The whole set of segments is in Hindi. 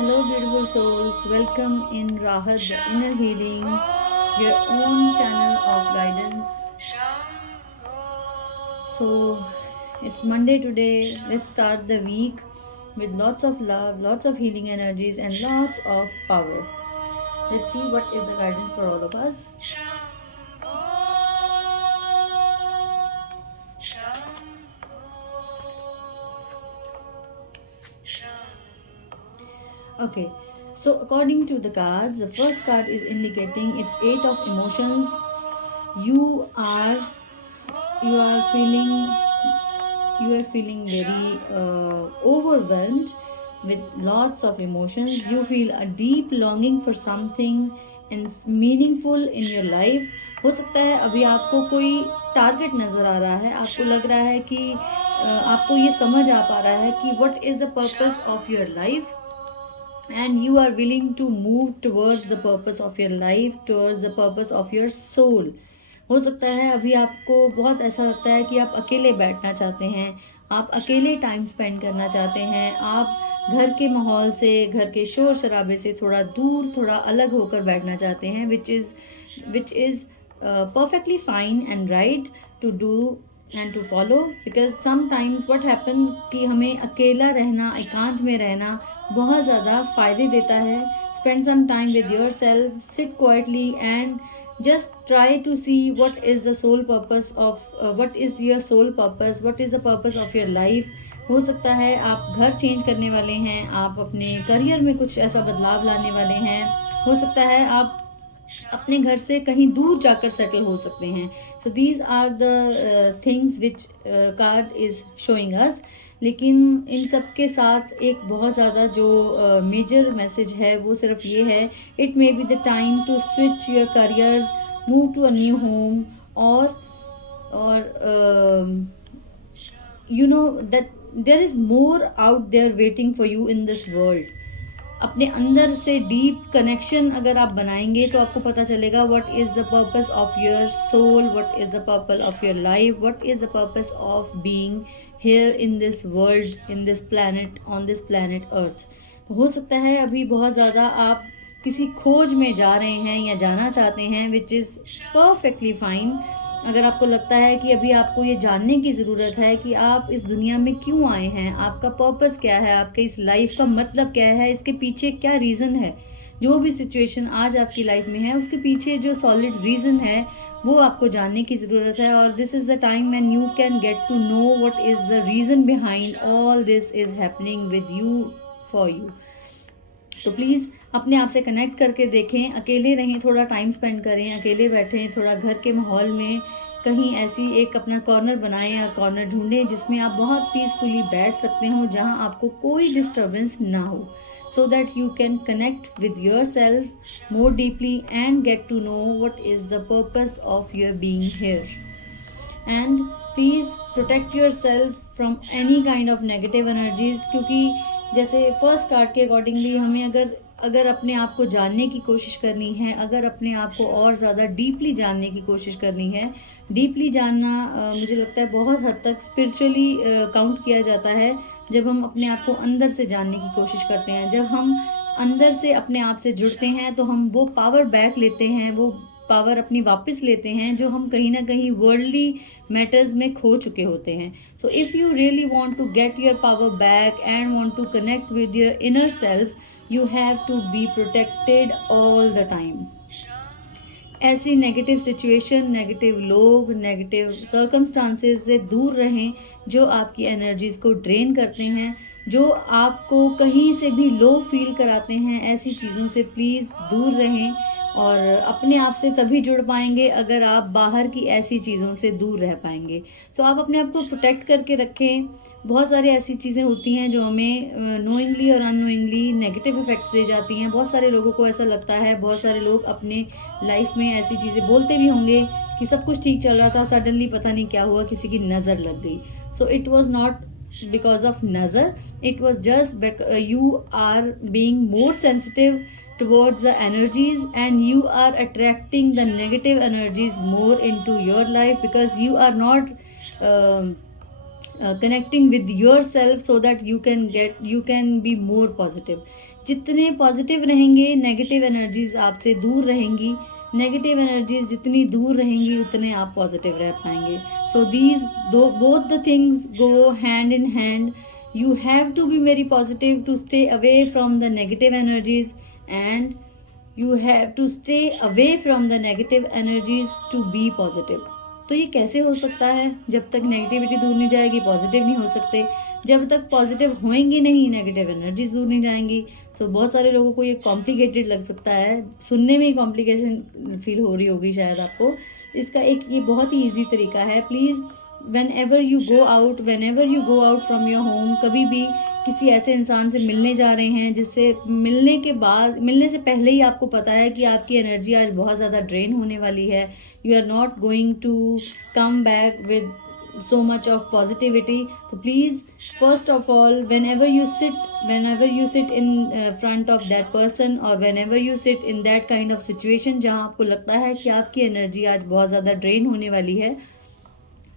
Hello, beautiful souls. Welcome in Rahat, the Inner Healing, your own channel of guidance. So, it's Monday today. Let's start the week with lots of love, lots of healing energies, and lots of power. Let's see what is the guidance for all of us. Okay, so according to the cards, the first card is indicating it's eight of emotions. You are you are feeling very overwhelmed with lots of emotions. You feel a deep longing for something and meaningful in your life. हो सकता है अभी आपको कोई टारगेट नज़र आ रहा है, आपको लग रहा है कि आपको ये समझ आ पा रहा है कि what is the purpose of your life, and you are willing to move towards the purpose of your life, towards the purpose of your soul. हो सकता है अभी आपको बहुत ऐसा लगता है कि आप अकेले बैठना चाहते हैं, आप अकेले टाइम स्पेंड करना चाहते हैं, आप घर के माहौल से, घर के शोर शराबे से थोड़ा दूर, थोड़ा अलग होकर बैठना चाहते हैं, which is perfectly fine and right to do and to follow, because sometimes what happen कि हमें अकेला रहना, एकांत में रहना बहुत ज़्यादा फ़ायदे देता है. Spend some time with yourself, sit quietly and just try to see what is the soul purpose of what is your soul purpose, what is the purpose of your life. हो सकता है आप घर चेंज करने वाले हैं, आप अपने करियर में कुछ ऐसा बदलाव लाने वाले हैं, हो सकता है आप अपने घर से कहीं दूर जाकर सेटल हो सकते हैं. So these are the things which card is showing us. लेकिन इन सब के साथ एक बहुत ज़्यादा जो मेजर मैसेज है वो सिर्फ ये है, it may be the time to switch your careers, move to a new home, और you know that there is more out there waiting for you in this world. अपने अंदर से डीप कनेक्शन अगर आप बनाएंगे तो आपको पता चलेगा what is the purpose of your soul, what is the purpose of your life, what is the purpose of being here in this world, in this planet, on this planet earth. तो हो सकता है अभी बहुत ज़्यादा आप किसी खोज में जा रहे हैं या जाना चाहते हैं, विच इज़ परफेक्टली फाइन. अगर आपको लगता है कि अभी आपको ये जानने की ज़रूरत है कि आप इस दुनिया में क्यों आए हैं, आपका पर्पस क्या है, आपके इस लाइफ का मतलब क्या है, इसके पीछे क्या रीज़न है, जो भी सिचुएशन आज आपकी लाइफ में है उसके पीछे जो सॉलिड रीज़न है वो आपको जानने की ज़रूरत है. और this is the time when you can get to know what is the reason behind all this is happening with you, for you. तो प्लीज़ अपने आप से कनेक्ट करके देखें, अकेले रहें, थोड़ा टाइम स्पेंड करें, अकेले बैठें, थोड़ा घर के माहौल में कहीं ऐसी एक अपना कॉर्नर बनाएं और कॉर्नर ढूंढें जिसमें आप बहुत पीसफुली बैठ सकते हो, जहां आपको कोई डिस्टर्बेंस ना हो, so that you can connect with yourself more deeply and get to know what is the purpose of your being here. And please protect yourself from any kind of negative energies, क्योंकि जैसे फर्स्ट कार्ड के अकॉर्डिंगली हमें अगर अपने आप को जानने की कोशिश करनी है, अगर अपने आप को और ज़्यादा डीपली जानने की कोशिश करनी है, डीपली जानना मुझे लगता है बहुत हद तक स्पिरिचुअली काउंट किया जाता है जब हम अपने आप को अंदर से जानने की कोशिश करते हैं. जब हम अंदर से अपने आप से जुड़ते हैं तो हम वो पावर बैक लेते हैं, वो पावर अपनी वापस लेते हैं जो हम कहीं ना कहीं वर्ल्डली मैटर्स में खो चुके होते हैं. So if you really want to get your power back and want to connect with your inner self, you have to be protected all the time. ऐसी नेगेटिव सिचुएशन, नेगेटिव लोग, नेगेटिव सर्कमस्टांसेस से दूर रहें जो आपकी एनर्जीज़ को ड्रेन करते हैं, जो आपको कहीं से भी लो फील कराते हैं. ऐसी चीज़ों से प्लीज़ दूर रहें और अपने आप से तभी जुड़ पाएंगे अगर आप बाहर की ऐसी चीज़ों से दूर रह पाएंगे. सो आप अपने आप को प्रोटेक्ट करके रखें. बहुत सारी ऐसी चीज़ें होती हैं जो हमें नोइंगली और अननोइंगली नेगेटिव इफ़ेक्ट्स दे जाती हैं. बहुत सारे लोगों को ऐसा लगता है, बहुत सारे लोग अपने लाइफ में ऐसी चीज़ें बोलते भी होंगे कि सब कुछ ठीक चल रहा था, सडनली पता नहीं क्या हुआ, किसी की नज़र लग गई. So it was not because of nazar, it was just you are being more sensitive towards the energies and you are attracting the negative energies more into your life because you are not um connecting with yourself so that you can be more positive. जितने पॉजिटिव रहेंगे नेगेटिव एनर्जीज आपसे दूर रहेंगी, नेगेटिव एनर्जीज जितनी दूर रहेंगी उतने आप पॉजिटिव रह पाएंगे. So these both the things go hand in hand. You have to be very positive to stay away from the negative energies, and you have to stay away from the negative energies to be positive. तो ये कैसे हो सकता है? जब तक नेगेटिविटी दूर नहीं जाएगी पॉजिटिव नहीं हो सकते. जब तक पॉजिटिव होएंगे नहीं नेगेटिव एनर्जीज दूर नहीं जाएंगी. सो बहुत सारे लोगों को ये कॉम्प्लिकेटेड लग सकता है, सुनने में ही कॉम्प्लिकेशन फील हो रही होगी शायद आपको. इसका एक ये बहुत ही ईजी तरीका है. Please whenever you go out from your home, कभी भी किसी ऐसे इंसान से मिलने जा रहे हैं जिससे मिलने से पहले ही आपको पता है कि आपकी एनर्जी आज बहुत ज़्यादा ड्रेन होने वाली है. You are not going to come back with so much of positivity. So please, first of all, whenever you sit in front of that person, or whenever you sit in that kind of situation जहाँ आपको लगता है कि आपकी एनर्जी आज बहुत ज़्यादा ड्रेन होने वाली है,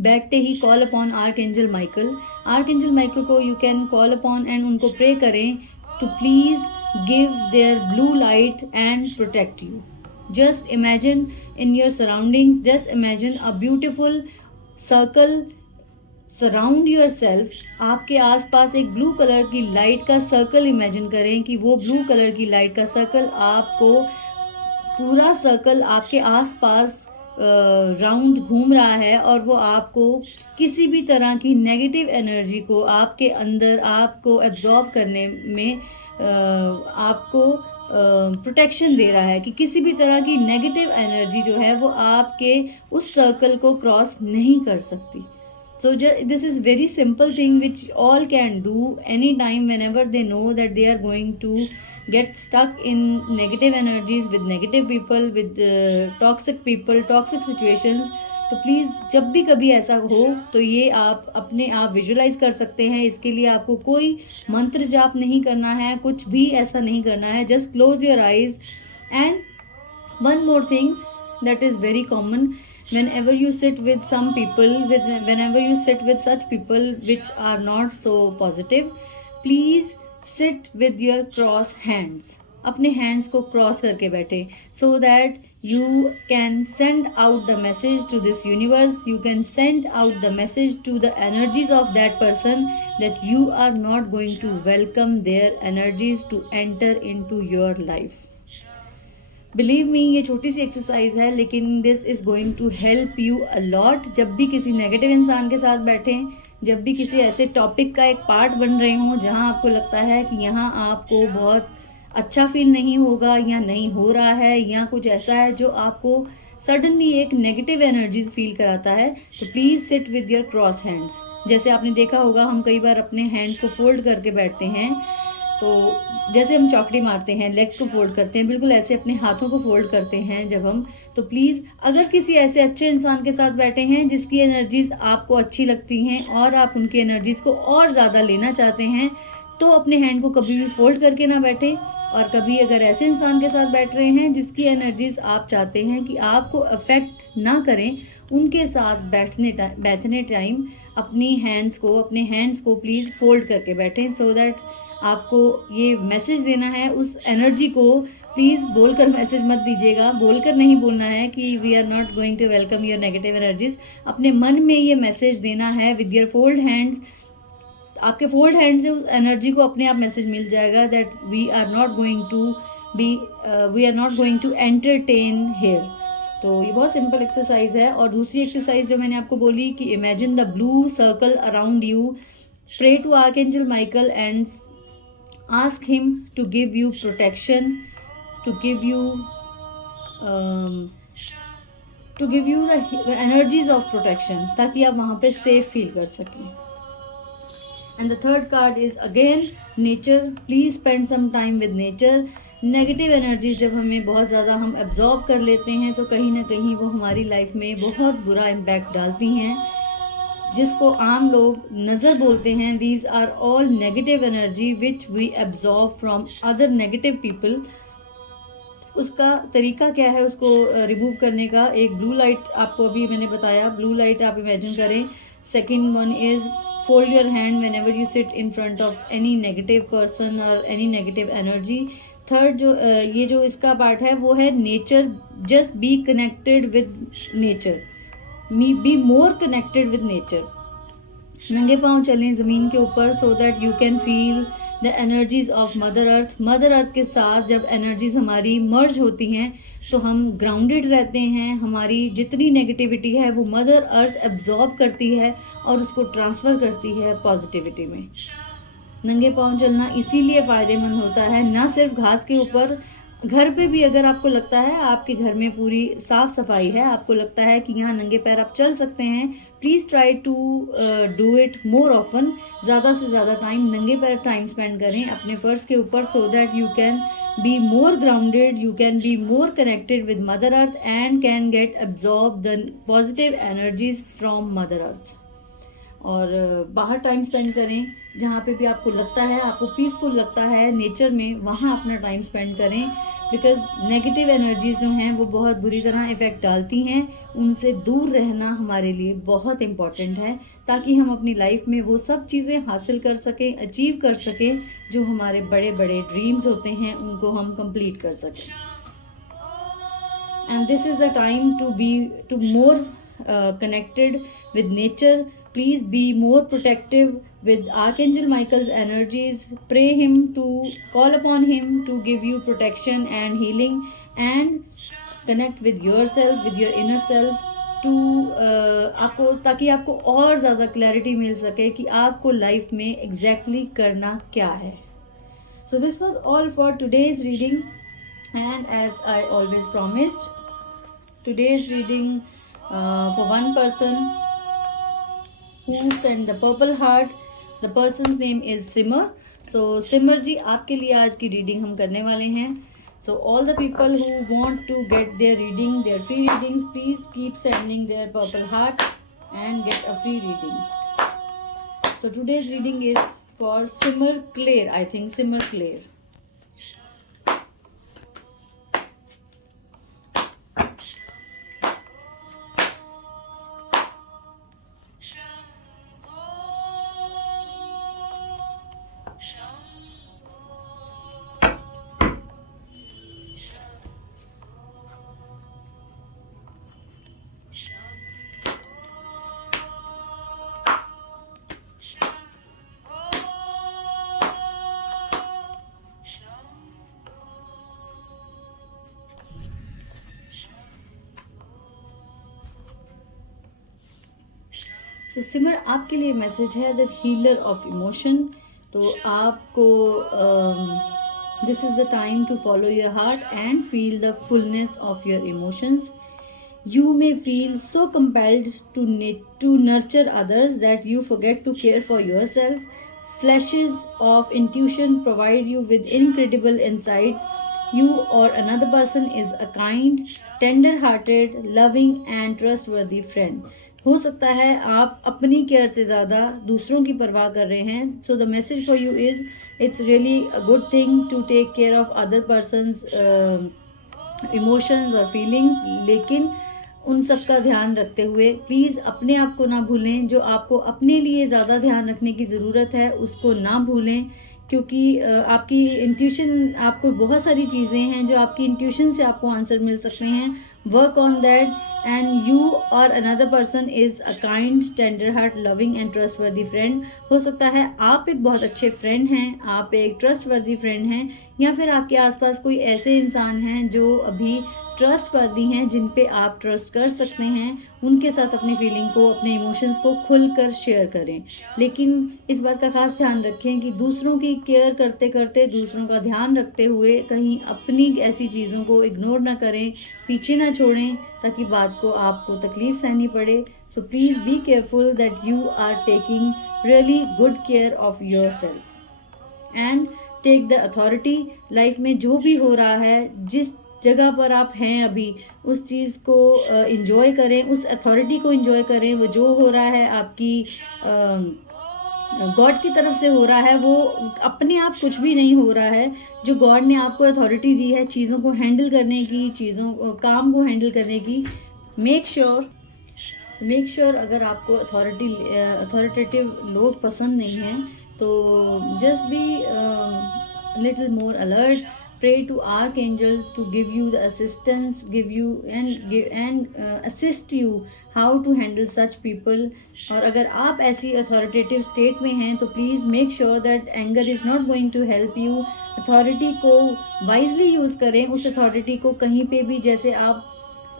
बैठते ही कॉल अपॉन आर्कएंजल माइकल को you can call upon and उनको प्रे करें to please give their blue light and protect you. Just imagine in your surroundings, just imagine a beautiful circle surround yourself. आपके आसपास एक ब्लू कलर की लाइट का सर्कल इमेजिन करें कि वो ब्लू कलर की लाइट का सर्कल आपको, पूरा सर्कल आपके आसपास राउंड घूम रहा है और वो आपको किसी भी तरह की नेगेटिव एनर्जी को आपके अंदर आपको एब्जॉर्ब करने में आपको प्रोटेक्शन दे रहा है कि किसी भी तरह की नेगेटिव एनर्जी जो है वो आपके उस सर्कल को क्रॉस नहीं कर सकती. So this is very simple thing which all can do anytime whenever they know that they are going to get stuck in negative energies with negative people, with toxic people, toxic situations. तो प्लीज़ जब भी कभी ऐसा हो तो ये आप अपने आप विजुलाइज कर सकते हैं. इसके लिए आपको कोई मंत्र जाप नहीं करना है, कुछ भी ऐसा नहीं करना है. Just close your eyes. And one more thing that is very common, whenever you sit with some people, whenever you sit with such people which are not so positive, please sit with your cross hands. अपने हैंड्स को क्रॉस करके बैठे, so that you can send out the message to this universe, you can send out the message to the energies of that person that you are not going to welcome their energies to enter into your life. Believe me, ये छोटी सी एक्सरसाइज है लेकिन this is going to help you a lot. जब भी किसी नेगेटिव इंसान के साथ बैठें, जब भी किसी ऐसे टॉपिक का एक पार्ट बन रहे हों जहाँ आपको लगता है कि यहाँ आपको बहुत अच्छा फील नहीं होगा या नहीं हो रहा है या कुछ ऐसा है जो आपको सडनली एक नेगेटिव एनर्जीज फील कराता है, तो please sit with your cross hands. जैसे आपने देखा होगा हम कई बार अपने हैंड्स को फोल्ड करके बैठते हैं, तो जैसे हम चौकड़ी मारते हैं, लेग्स को फोल्ड करते हैं, बिल्कुल ऐसे अपने हाथों को फोल्ड करते हैं जब हम. तो प्लीज़ अगर किसी ऐसे अच्छे इंसान के साथ बैठे हैं जिसकी एनर्जीज़ आपको अच्छी लगती हैं और आप उनकी एनर्जीज़ को और ज़्यादा लेना चाहते हैं, तो अपने हैंड को कभी भी फोल्ड करके ना बैठें. और कभी अगर ऐसे इंसान के साथ बैठ रहे हैं जिसकी एनर्जीज़ आप चाहते हैं कि आपको अफेक्ट ना करें, उनके साथ बैठने टाइम अपने हैंड्स को प्लीज़ फोल्ड करके बैठें, सो दैट आपको ये मैसेज देना है उस एनर्जी को. प्लीज़ बोलकर मैसेज मत दीजिएगा, बोलकर नहीं बोलना है कि we are not going to welcome your negative energies. अपने मन में ये मैसेज देना है विद योर फोल्ड हैंड्स. आपके फोल्ड हैंड से उस एनर्जी को अपने आप मैसेज मिल जाएगा that we are not going to entertain here. तो ये बहुत सिंपल एक्सरसाइज है. और दूसरी एक्सरसाइज जो मैंने आपको बोली कि imagine the blue circle around you, pray to archangel Michael and ask him to give you protection, to give you the energies of protection, ताकि आप वहाँ पे safe feel कर सकें. And the third card is again nature. Please spend some time with nature. Negative energies जब हमें बहुत ज़्यादा हम एब्जॉर्ब कर लेते हैं तो कहीं ना कहीं वो हमारी लाइफ में बहुत बुरा इम्पैक्ट डालती हैं, जिसको आम लोग नज़र बोलते हैं. These are all negative energy which we absorb from other negative people. उसका तरीका क्या है उसको रिमूव करने का? एक ब्लू लाइट आपको अभी मैंने बताया, ब्लू लाइट आप इमेजिन करें. Second one is fold your hand whenever you sit in front of any negative person or any negative energy. Third जो ये जो इसका पार्ट है वो है nature. Just be connected with nature, be more connected with nature. नंगे पाँव चलें ज़मीन के ऊपर so that you can feel the energies of mother earth. Mother earth के साथ जब एनर्जीज हमारी मर्ज होती हैं तो हम ग्राउंडेड रहते हैं. हमारी जितनी नेगेटिविटी है वो मदर अर्थ एब्जॉर्ब करती है और उसको ट्रांसफ़र करती है पॉजिटिविटी में. नंगे पाँव चलना इसीलिए फ़ायदेमंद होता है, ना सिर्फ घास के ऊपर, घर पे भी. अगर आपको लगता है आपके घर में पूरी साफ़ सफाई है, आपको लगता है कि यहाँ नंगे पैर आप चल सकते हैं, please try to do it more often. ज़्यादा से ज़्यादा टाइम नंगे पैर टाइम स्पेंड करें अपने फर्श के ऊपर so that you can be more grounded, you can be more connected with mother earth and can get absorb the positive energies from mother earth. और बाहर टाइम स्पेंड करें जहाँ पे भी आपको लगता है, आपको पीसफुल लगता है नेचर में, वहाँ अपना टाइम स्पेंड करें. बिकॉज नेगेटिव एनर्जीज जो हैं वो बहुत बुरी तरह इफ़ेक्ट डालती हैं. उनसे दूर रहना हमारे लिए बहुत इम्पॉर्टेंट है ताकि हम अपनी लाइफ में वो सब चीज़ें हासिल कर सकें, अचीव कर सकें जो हमारे बड़े बड़े ड्रीम्स होते हैं, उनको हम कंप्लीट कर सकें. And this is the time to more connected with nature. Please be more protective with Archangel Michael's energies. Pray him to call upon him to give you protection and healing, and connect with yourself, with your inner self to आपको, ताकि आपको और ज़्यादा क्लैरिटी मिल सके कि आपको लाइफ में एग्जैक्टली करना क्या है. So this was all for today's reading, and as I always promised, today's reading for one person who sent the purple heart. The person's name is Simmer. So Simmer जी, आपके लिए आज की रीडिंग हम करने वाले हैं. So all the people who want to get their reading, their free readings, please keep sending their purple heart and get a free reading. So today's reading is for Simmer Claire. I think Simmer Claire. सो सिमर, आपके लिए मैसेज है द हीलर ऑफ इमोशन. तो आपको this is the time to follow your heart and feel the fullness of your emotions. You may feel so compelled to nurture others that you forget to care for yourself. Flashes of intuition provide you with incredible insights. You or another person is a kind, tender-hearted, loving and trustworthy friend. हो सकता है आप अपनी केयर से ज़्यादा दूसरों की परवाह कर रहे हैं. So the message for you is it's really a good thing to take care of other persons emotions और फीलिंग्स, लेकिन उन सब का ध्यान रखते हुए प्लीज़ अपने आप को ना भूलें. जो आपको अपने लिए ज़्यादा ध्यान रखने की ज़रूरत है उसको ना भूलें, क्योंकि आपकी इंट्यूशन, आपको बहुत सारी चीज़ें हैं जो आपकी इंट्यूशन से आपको आंसर मिल सकते हैं. Work on that and you or another person is a kind, tender heart, loving and trustworthy friend. हो सकता है आप एक बहुत अच्छे फ्रेंड हैं, आप एक ट्रस्टवर्दी फ्रेंड हैं, या फिर आपके आसपास कोई ऐसे इंसान हैं जो अभी ट्रस्टवर्दी हैं, जिन पे आप ट्रस्ट कर सकते हैं. उनके साथ अपनी फीलिंग को, अपने इमोशंस को खुलकर शेयर करें. लेकिन इस बात का खास ध्यान रखें कि दूसरों की केयर करते करते, दूसरों का ध्यान रखते हुए कहीं अपनी ऐसी चीज़ों को इग्नोर ना करें, पीछे ना छोड़ें, ताकि बात को आपको तकलीफ सहनी पड़े. So please be careful that you are taking really good care of your self and take the authority. Life में जो भी हो रहा है, जिस जगह पर आप हैं अभी, उस चीज़ को इंजॉय करें, उस अथॉरिटी को इंजॉय करें. वो जो हो रहा है आपकी गॉड की तरफ से हो रहा है, वो अपने आप कुछ भी नहीं हो रहा है. जो गॉड ने आपको अथॉरिटी दी है चीज़ों को हैंडल करने की, काम को हैंडल करने की, मेक श्योर मेक श्योर अगर आपको अथॉरिटेटिव लोग पसंद नहीं हैं तो just be little more alert. Pray to archangels to give you the assistance, give you and assist you how to handle such people. और अगर आप ऐसी अथॉरिटेटिव स्टेट में हैं तो please make sure that anger is not going to help you. Authority को वाइजली यूज़ करें. उस अथॉरिटी को कहीं पे भी, जैसे आप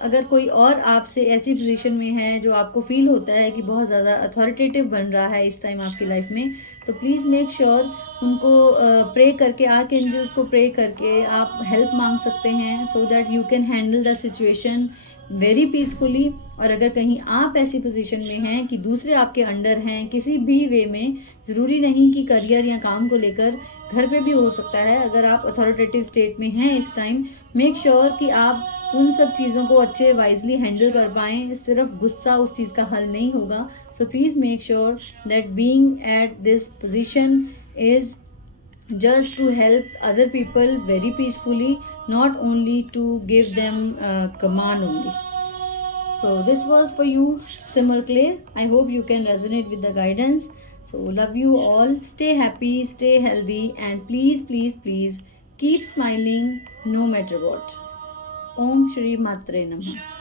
अगर कोई और आपसे ऐसी पोजीशन में है जो आपको फील होता है कि बहुत ज़्यादा अथॉरिटेटिव बन रहा है इस टाइम आपकी लाइफ में, तो प्लीज़ मेक श्योर उनको प्रे करके, आर्क एंजल्स को प्रे करके आप हेल्प मांग सकते हैं so that you can handle the situation very peacefully. और अगर कहीं आप ऐसी पोजीशन में हैं कि दूसरे आपके अंडर हैं किसी भी वे में, ज़रूरी नहीं कि करियर या काम को लेकर, घर पे भी हो सकता है, अगर आप अथॉरिटेटिव स्टेट में हैं इस टाइम, मेक श्योर कि आप उन सब चीज़ों को अच्छे वाइजली हैंडल कर पाएँ. सिर्फ गुस्सा उस चीज़ का हल नहीं होगा. So please make sure that being at this position is just to help other people very peacefully, not only to give them command only. So this was for you, Simar Claire. I hope you can resonate with the guidance. So love you all. Stay happy, stay healthy, and please keep smiling no matter what. Om Shri Matre Namah.